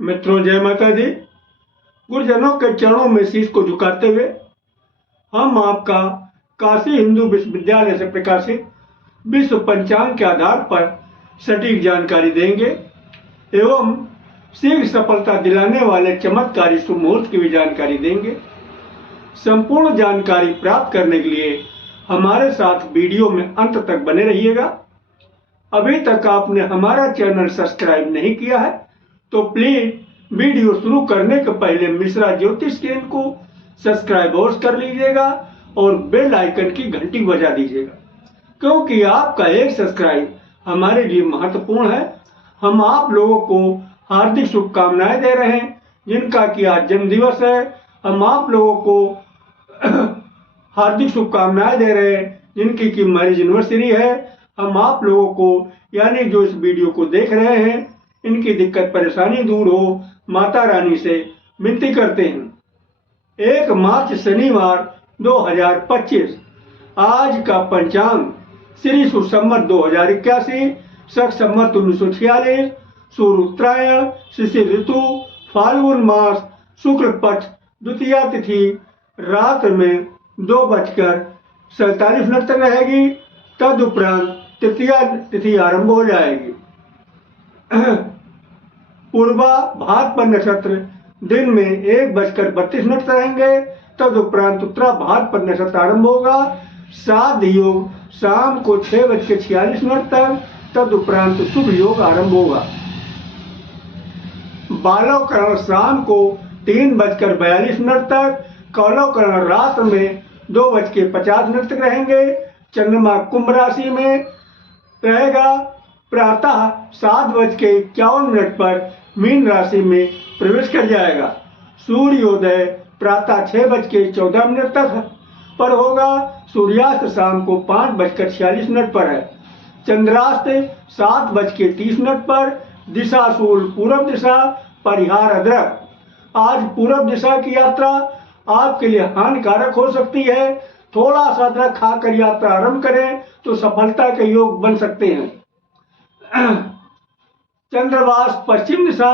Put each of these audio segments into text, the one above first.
मित्रों, जय माता दी। गुरुजनों के चरणों में शीश को झुकाते हुए हम आपका काशी हिंदू विश्वविद्यालय से प्रकाशित विश्व पंचांग के आधार पर सटीक जानकारी देंगे एवं शीघ्र सफलता दिलाने वाले चमत्कारी शुभ मुहूर्त की भी जानकारी देंगे। संपूर्ण जानकारी प्राप्त करने के लिए हमारे साथ वीडियो में अंत तक बने रहिएगा। अभी तक आपने हमारा चैनल सब्सक्राइब नहीं किया है तो प्लीज वीडियो शुरू करने के पहले मिश्रा ज्योतिष केंद्र को सब्सक्राइब अवश्य कर लीजिएगा और बेल आइकन की घंटी बजा दीजिएगा, क्योंकि आपका एक सब्सक्राइब हमारे लिए महत्वपूर्ण है। हम आप लोगों को हार्दिक शुभकामनाएं दे रहे हैं जिनका कि आज जन्म दिवस है। हम आप लोगों को हार्दिक शुभकामनाएं दे रहे हैं जिनकी कि मैरिज एनिवर्सरी है। हम आप लोगों को यानी जो इस वीडियो को देख रहे हैं इनकी दिक्कत परेशानी दूर हो माता रानी से विनती करते हैं। 1 मार्च शनिवार 2025 आज का पंचांग श्री सुसंवत 2081 शक संवत 1946 सूर्य उत्तरायण शिशिर ऋतु फाल्गुन मास शुक्ल पक्ष द्वितीया तिथि रात में 2:47 तक रहेगी। तदुपरांत तृतीया तिथि आरंभ हो जाएगी। पूर्वा भाद्रपद नक्षत्र दिन में 1:32 रहेंगे। तदुपरांत उत्तरा भाद्रपद नक्षत्र आरंभ होगा। श्राद्ध योग शाम को 6:46 तक। तदुपरांत शुभ योग आरंभ होगा। बालवकरण शाम को 3:42 तक। कौलवकरण रात में 2:50 तक रहेंगे। चंद्रमा कुंभ राशि में रहेगा। प्रातः 7:51 पर मीन राशि में प्रवेश कर जाएगा। सूर्योदय प्रातः 6:14 तक पर होगा। सूर्यास्त शाम को 5:46 पर है। चंद्रास्त 7:30 पर। दिशा शूल पूर्व दिशा। परिहार अदरक। आज पूर्व दिशा की यात्रा आपके लिए हानिकारक हो सकती है। थोड़ा सा अदरक खाकर यात्रा आरंभ करें तो सफलता के योग बन सकते हैं। चंद्रवास पश्चिम दिशा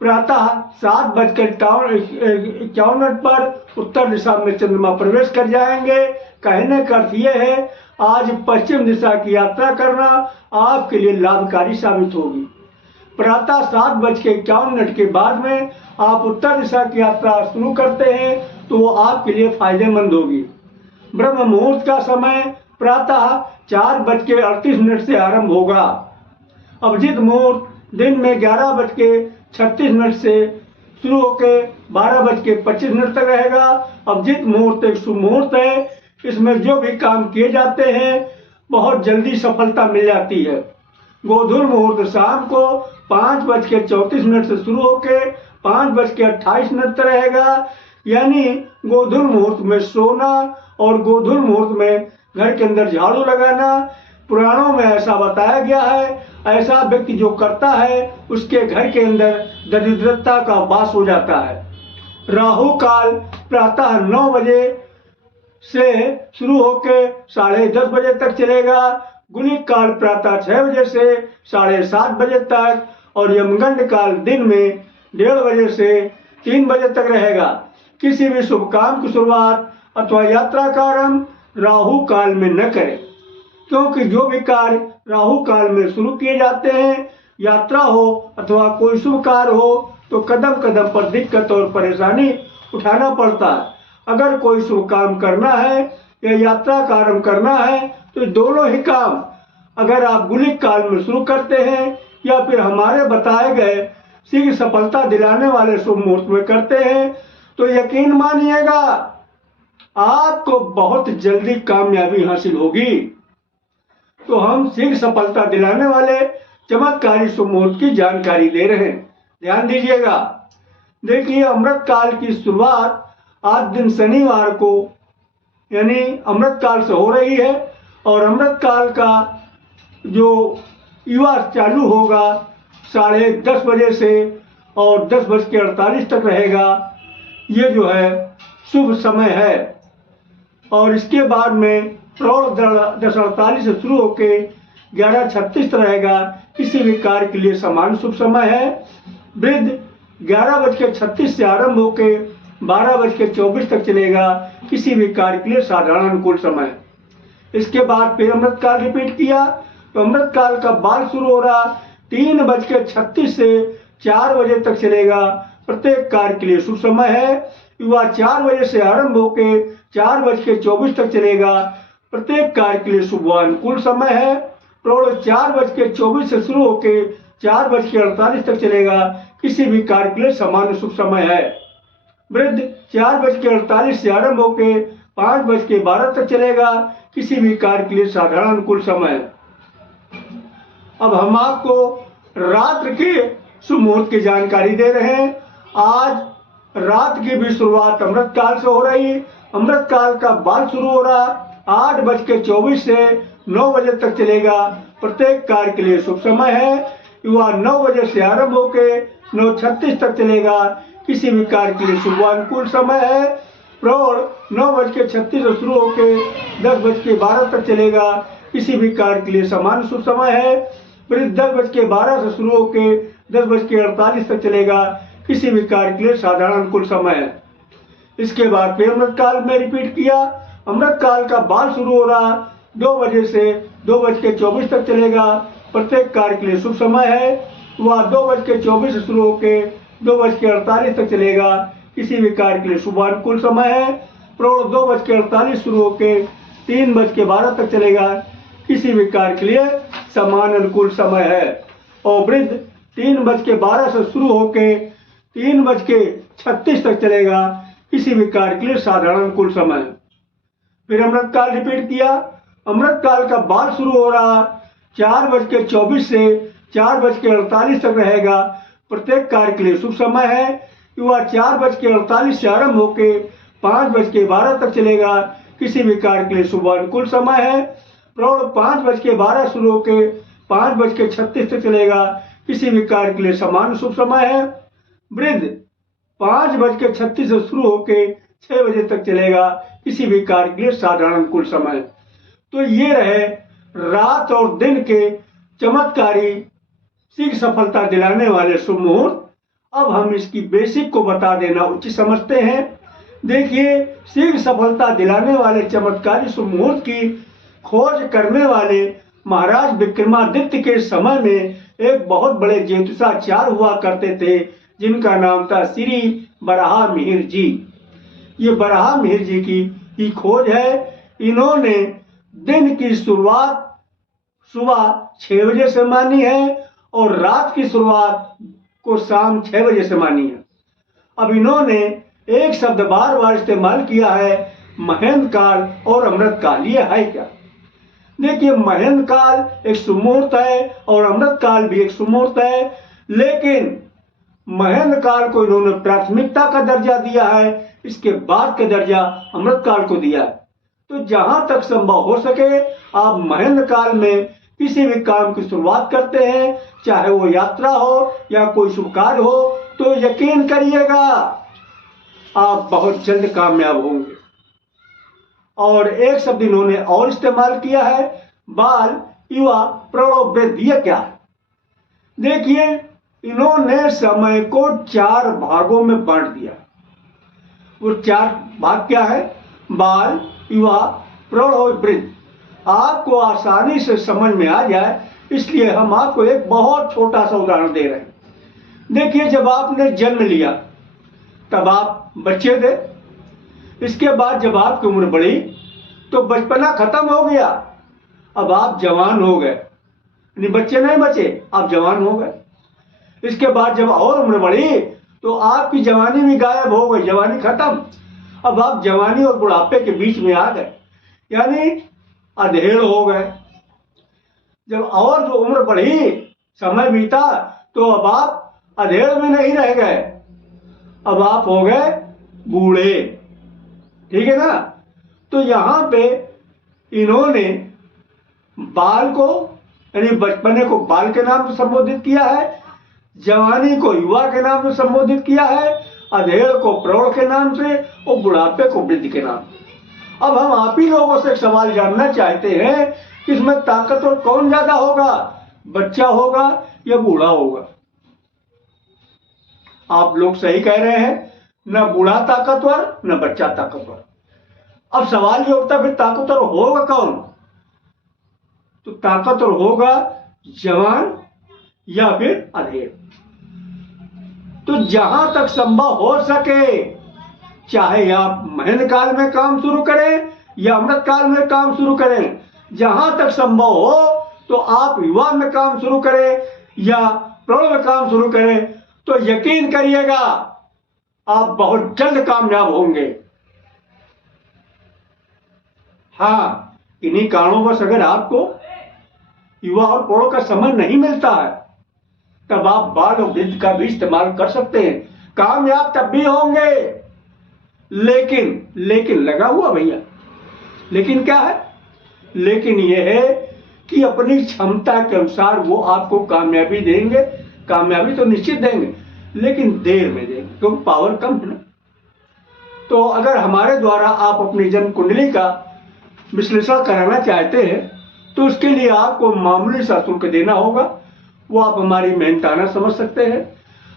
प्रातः 7:51 पर उत्तर दिशा में चंद्रमा प्रवेश कर जाएंगे। कहने का अर्थ यह है आज पश्चिम दिशा की यात्रा करना आपके लिए लाभकारी साबित होगी। प्रातः 7:51 के बाद में आप उत्तर दिशा की यात्रा शुरू करते हैं तो वो आपके लिए फायदेमंद होगी। ब्रह्म मुहूर्त का समय प्रातः 4:38 से आरंभ होगा। अभिजीत मुहूर्त दिन में 11:36 से शुरू होकर 12:25 तक रहेगा। अभिजीत मुहूर्त एक शुभ मुहूर्त है। इसमें जो भी काम किए जाते हैं बहुत जल्दी सफलता मिल जाती है। गोधूल मुहूर्त शाम को 5:34 से शुरू होकर 5:28 तक रहेगा। यानी गोधूल मुहूर्त में सोना और गोधूल मुहूर्त में घर के अंदर झाड़ू लगाना। पुराणों में ऐसा बताया गया है ऐसा व्यक्ति जो करता है उसके घर के अंदर दरिद्रता का वास हो जाता है। राहु काल प्रातः 9 बजे से शुरू होकर 10:30 बजे तक चलेगा। गुलिक काल प्रातः 6 बजे से 7:30 बजे तक और यमगंड काल दिन में 1:30 बजे से 3 बजे तक रहेगा। किसी भी शुभ काम की शुरुआत अथवा यात्रा का आरंभ राहु काल में न करें, क्योंकि जो भी कार्य राहु काल में शुरू किए जाते हैं यात्रा हो अथवा कोई शुभ कार्य हो तो कदम कदम पर दिक्कत और परेशानी उठाना पड़ता है। अगर कोई शुभ काम करना है या यात्रा का आरंभ करना है तो दोनों ही काम अगर आप गुलिक काल में शुरू करते हैं या फिर हमारे बताए गए शीघ्र सफलता दिलाने वाले शुभ मुहूर्त में करते हैं तो यकीन मानिएगा आपको बहुत जल्दी कामयाबी हासिल होगी। तो हम शीघ्र सफलता दिलाने वाले चमत्कारी शुभ मुहूर्त की जानकारी दे रहे हैं, ध्यान दीजिएगा। देखिए, अमृत काल की शुरुआत आज दिन शनिवार को यानी अमृत काल से हो रही है और अमृत काल का जो युवा चालू होगा 10:30 बजे से और 10:48 तक रहेगा। ये जो है शुभ समय है और इसके बाद में 10:48 से शुरू होकर 11:36 रहेगा। किसी भी कार्य के लिए समान शुभ समय है। वृद्ध 11:36 से आरंभ होकर 12:24 तक चलेगा, किसी भी कार्य के लिए साधारण अनुकूल समय। इसके बाद फिर अमृत काल रिपीट किया, तो अमृत काल का बाल शुरू हो रहा 3:36 से 4 बजे तक चलेगा, प्रत्येक कार्य के लिए शुभ समय है। युवा 4 बजे से आरंभ होकर 4:24 तक चलेगा, प्रत्येक कार्य के लिए शुभ अनुकूल समय है। प्रौढ़ 4:24 से शुरू होकर 4:48 तक चलेगा, किसी भी कार्य के लिए समान शुभ समय है। वृद्ध 4:48 से आरंभ होकर 5:12 तक चलेगा, किसी भी कार्य के लिए साधारण अनुकूल समय है। अब हम आपको रात्र के शुभ मुहूर्त की जानकारी दे रहे हैं। आज रात की भी शुरुआत अमृत काल से हो रही। अमृत काल का बाल शुरू हो रहा 8:24 से 9 बजे तक चलेगा, प्रत्येक कार्य के लिए शुभ समय है। युवा 9 बजे से आरंभ होकर 9:36 तक चलेगा, किसी भी कार्य के लिए शुभ अनुकूल समय है। प्रौढ़ 9:36 से शुरू होकर 10:12 तक चलेगा, किसी भी कार्य के लिए समान शुभ समय है। वृद्ध 10:12 से शुरू होकर 10:48 तक चलेगा, किसी भी कार्य के लिए साधारण अनुकूल समय है। इसके बाद फिर अमृत काल में रिपीट किया। अमृत काल का बाल शुरू हो रहा 2 बजे से 2:24 तक चलेगा, प्रत्येक कार्य के लिए शुभ समय है। वह 2:24 से शुरू होकर 2:48 तक चलेगा, किसी भी कार्य के लिए शुभ अनुकूल समय है। प्रौढ़ 2:48 शुरू होकर 3:12 तक चलेगा, किसी भी कार्य के लिए समान अनुकूल समय है। और वृद्ध 3:12 से शुरू होकर 3:36 तक चलेगा, किसी भी कार्य के लिए साधारण अनुकूल समय। फिर अमृत काल रिपीट किया। अमृत काल का बाल शुरू हो रहा 4:24 से 4:48 तक रहेगा, प्रत्येक कार्य के लिए शुभ समय है। युवा 4:48 से आरंभ होकर 5:12 तक चलेगा, किसी भी कार्य के लिए शुभ अनुकूल समय है। प्रौढ़ 5:12 शुरू होकर 5:36 तक चलेगा, किसी भी कार्य के लिए समान शुभ समय है। वृद्ध 5:36 से शुरू होकर 6 बजे तक चलेगा, किसी भी कार्य के लिए साधारण अनुकूल समय। तो ये रहे रात और दिन के चमत्कारी शीघ्र सफलता दिलाने वाले शुभ मुहूर्त। अब हम इसकी बेसिक को बता देना उचित समझते हैं। देखिए, शीघ्र सफलता दिलाने वाले चमत्कारी शुभ मुहूर्त की खोज करने वाले महाराज विक्रमादित्य के समय में एक बहुत बड़े ज्योतिषाचार्य हुआ करते थे, जिनका नाम था श्री बराह मिहिर जी। ये बराह मिहिर जी की खोज है। इन्होंने दिन की शुरुआत सुबह 6 बजे से मानी है और रात की शुरुआत को शाम 6 बजे से मानी है। अब इन्होंने एक शब्द बार बार इस्तेमाल किया है, महेंद्र काल और अमृत काल। ये है क्या? देखिए, महेंद्र काल एक सुमुहूर्त है और अमृत काल भी एक सुमुहूर्त है, लेकिन महेंद्र काल को इन्होंने प्राथमिकता का दर्जा दिया है, इसके बाद का दर्जा अमृत काल को दिया है। तो जहां तक संभव हो सके आप महेंद्र काल में किसी भी काम की शुरुआत करते हैं, चाहे वो यात्रा हो या कोई शुभ कार्य हो, तो यकीन करिएगा आप बहुत जल्द कामयाब होंगे। और एक शब्द इन्होंने और इस्तेमाल किया है, बाल, युवा, प्रौढ़, वृद्ध। ये क्या है? देखिए, इन्होंने समय को 4 भागों में बांट दिया। वो 4 भाग क्या है? बाल, युवा, प्रौढ़ और वृद्ध। आपको आसानी से समझ में आ जाए इसलिए हम आपको एक बहुत छोटा सा उदाहरण दे रहे हैं। देखिए, जब आपने जन्म लिया तब आप बच्चे थे। इसके बाद जब आपकी उम्र बढ़ी तो बचपना खत्म हो गया, अब आप जवान हो गए, यानी बच्चे नहीं बचे, आप जवान हो गए। इसके बाद जब और उम्र बढ़ी तो आपकी जवानी भी गायब हो गई, जवानी खत्म, अब आप जवानी और बुढ़ापे के बीच में आ गए, यानी अधेड़ हो गए। जब और जो उम्र बढ़ी, समय बीता, तो अब आप अधेड़ में नहीं रह गए, अब आप हो गए बूढ़े। ठीक है ना? तो यहां पे इन्होंने बाल को यानी बचपने को बाल के नाम से संबोधित किया है, जवानी को युवा के नाम से संबोधित किया है, अधेड़ को प्रौढ़ के नाम से और बुढ़ापे को वृद्ध के नाम से। अब हम आप ही लोगों से एक सवाल जानना चाहते हैं कि इसमें ताकतवर कौन ज्यादा होगा, बच्चा होगा या बूढ़ा होगा? आप लोग सही कह रहे हैं, न बूढ़ा ताकतवर न बच्चा ताकतवर। अब सवाल ये उठता फिर ताकतवर होगा कौन? तो ताकतवर होगा जवान या फिर अधेड़। तो जहां तक संभव हो सके, चाहे आप महेंद्र काल में काम शुरू करें या अमृत काल में काम शुरू करें, जहां तक संभव हो तो आप युवा में काम शुरू करें या प्रौढ़ में काम शुरू करें, तो यकीन करिएगा आप बहुत जल्द कामयाब होंगे। हाँ, इन्हीं कारणों अगर आपको युवा और प्रौढ़ का समय नहीं मिलता है, तब आप बाल और वृद्ध का भी इस्तेमाल कर सकते हैं, कामयाब तब भी होंगे। लेकिन लगा हुआ भैया, लेकिन क्या है? लेकिन यह है कि अपनी क्षमता के अनुसार वो आपको कामयाबी देंगे। कामयाबी तो निश्चित देंगे, लेकिन देर में देंगे, क्योंकि पावर कम है ना। तो अगर हमारे द्वारा आप अपनी जन्म कुंडली का विश्लेषण कराना चाहते हैं, तो उसके लिए आपको मामूली सा शुल्क देना होगा। वो आप हमारी मेहनताना समझ सकते हैं।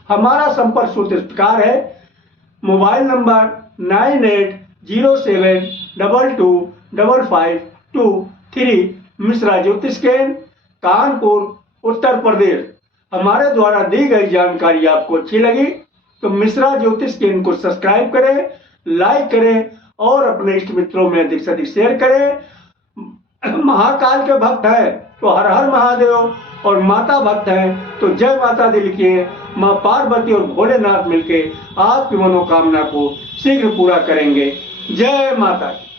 हमारा संपर्क सूत्र इस प्रकार है: मोबाइल नंबर 9807225523, मिश्रा ज्योतिष केंद्र, कानपुर, उत्तर प्रदेश। हमारे द्वारा दी गई जानकारी आपको अच्छी लगी तो मिश्रा ज्योतिष केंद्र को सब्सक्राइब करें, लाइक करें और अपने इष्ट मित्रों में अधिक से अधिक शेयर करें। महाकाल के भक्त है तो हर हर महादेव, और माता भक्त है तो जय माता दी लिखिए। माँ पार्वती और भोलेनाथ मिलके आपकी मनोकामना को शीघ्र पूरा करेंगे। जय माता दी।